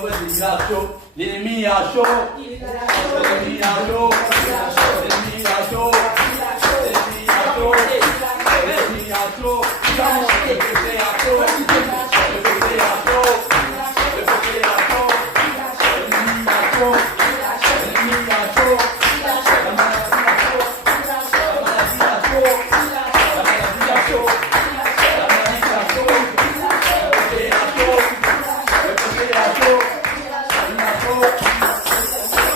L'ennemi a chaud. L'ennemi a chaud. L'ennemi a chaud. L'ennemi a chaud. L'ennemi a chaud. Le péché a chaud. Le péché a chaud. Le péché a chaud. L'ennemi a chaud. L'ennemi a chaud. La maladie a chaud. La maladie a chaud. La maladie a chaud. La maladie a chaud. Le péché a chaud. Le péché a chaud. Il a chaud.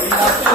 Il a chaud.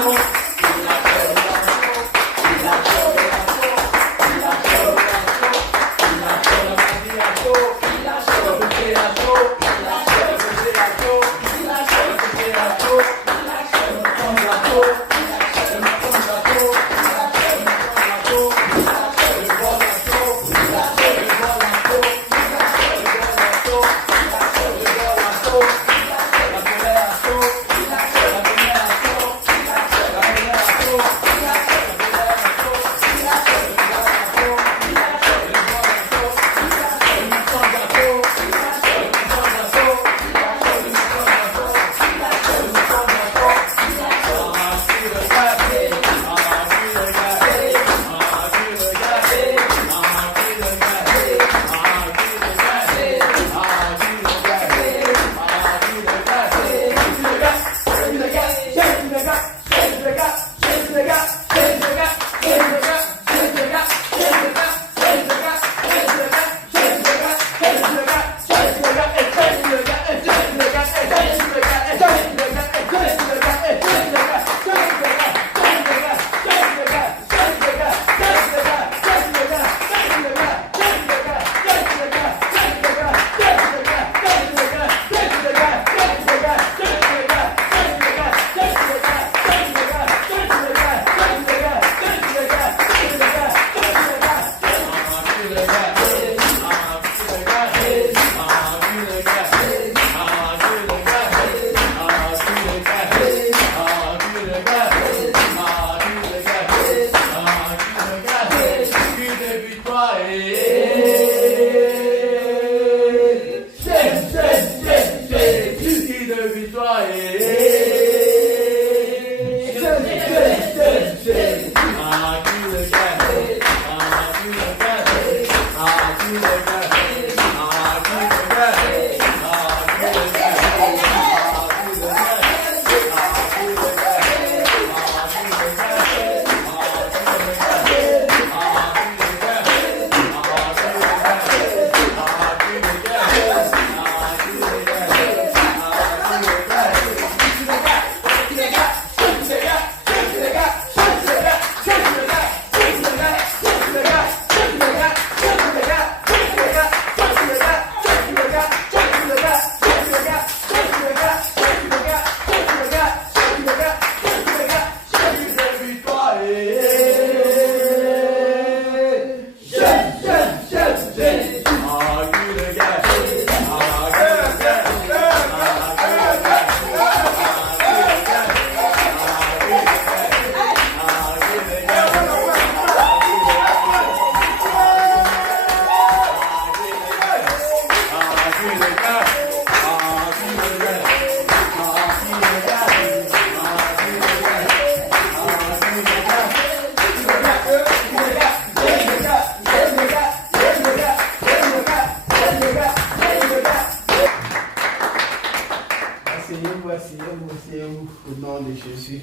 Au nom de Jésus.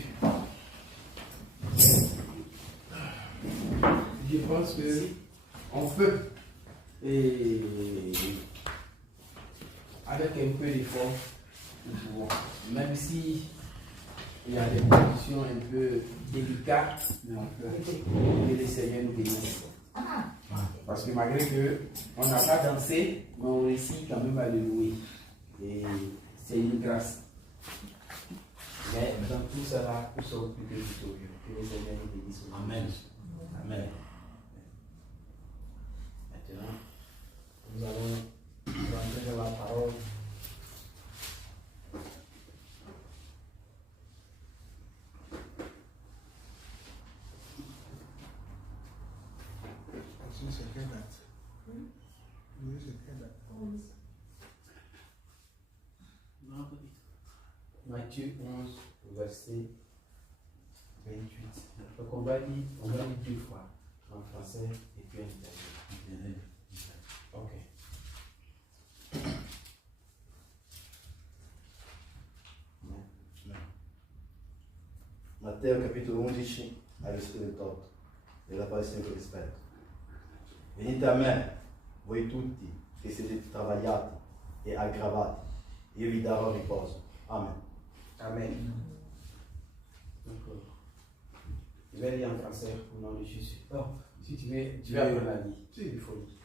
Je pense que on peut, et avec un peu d'effort, même si il y a des conditions un peu délicates, mais on peut, que le Seigneur nous bénisse. Parce que malgré que on n'a pas dansé, mais on réussit quand même à le louer. Et c'est une grâce. Mais dans tout cela, nous sommes plus que victorieux. Que le Seigneur nous bénisse. Amen. Amen. Maintenant, nous allons rentrer dans la parole. Matthieu 11, verset 28. Donc on va lire 2 fois, en français et puis en italien. Ok. Matteo capitolo 11, versetto 28, della Palestina rispetto. Venite a me, voi tutti che siete travagliati e aggravati, io vi darò riposo. Amen. Amen. Donc, je vais lire en français au nom de Jésus. Oh, si tu veux apprendre la vie. Si. Il faut lire.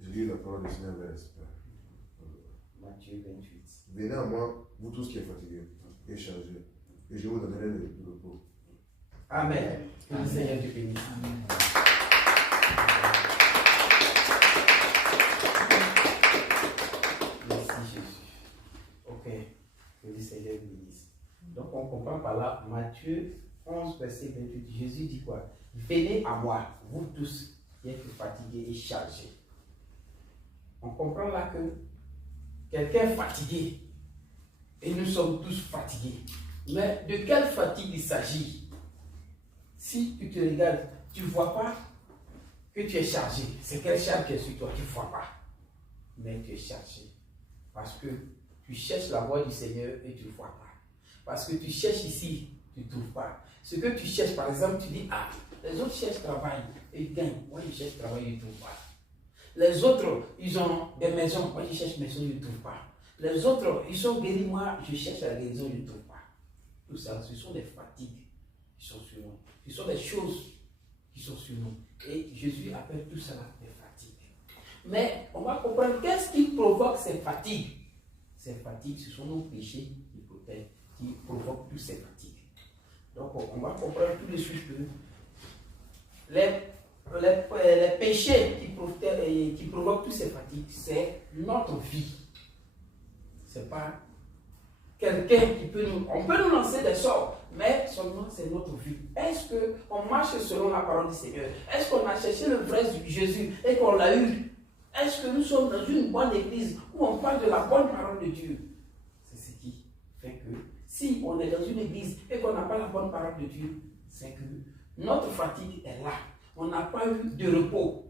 Je lis la parole du Seigneur vers l'Esprit. Matthieu 28. Venez à moi, vous tous qui êtes fatigués et chargés, et je vous donnerai le repos. Amen. Que le Seigneur te bénisse. Merci Jésus. Ok. Que le Seigneur te bénisse. Donc on comprend par là Matthieu 11, verset 28. Jésus dit quoi? Venez à moi, vous tous qui êtes fatigués et chargés. On comprend là que quelqu'un est fatigué. Et nous sommes tous fatigués. Mais de quelle fatigue il s'agit? Si tu te regardes, tu ne vois pas que tu es chargé. C'est quelle charge qui est sur toi? Tu ne vois pas. Mais tu es chargé. Parce que tu cherches la voie du Seigneur et tu ne vois pas. Parce que tu cherches ici, tu ne trouves pas. Ce que tu cherches, par exemple, tu dis, ah, les autres cherchent travail et ils gagnent. Moi, je cherche travail et je ne trouve pas. Les autres, ils ont des maisons. Moi, je cherche maison, je ne trouve pas. Les autres, ils sont guéris. Moi, je cherche la guérison, je ne trouve pas. Tout ça, ce sont des fatigues qui sont sur nous. Ce sont des choses qui sont sur nous. Et Jésus appelle tout cela des fatigues. Mais on va comprendre qu'est-ce qui provoque ces fatigues. Ces fatigues, ce sont nos péchés qui provoquent toutes ces fatigues. Donc, on va comprendre tout de suite que les péchés qui provoquent toutes ces fatigues, c'est notre vie. Ce n'est pas quelqu'un qui peut nous... On peut nous lancer des sorts, mais seulement c'est notre vie. Est-ce qu'on marche selon la parole du Seigneur? Est-ce qu'on a cherché le vrai Jésus et qu'on l'a eu? Est-ce que nous sommes dans une bonne église où on parle de la bonne parole de Dieu? C'est ce qui fait que si on est dans une église et qu'on n'a pas la bonne parole de Dieu, c'est que notre fatigue est là. On n'a pas eu de repos.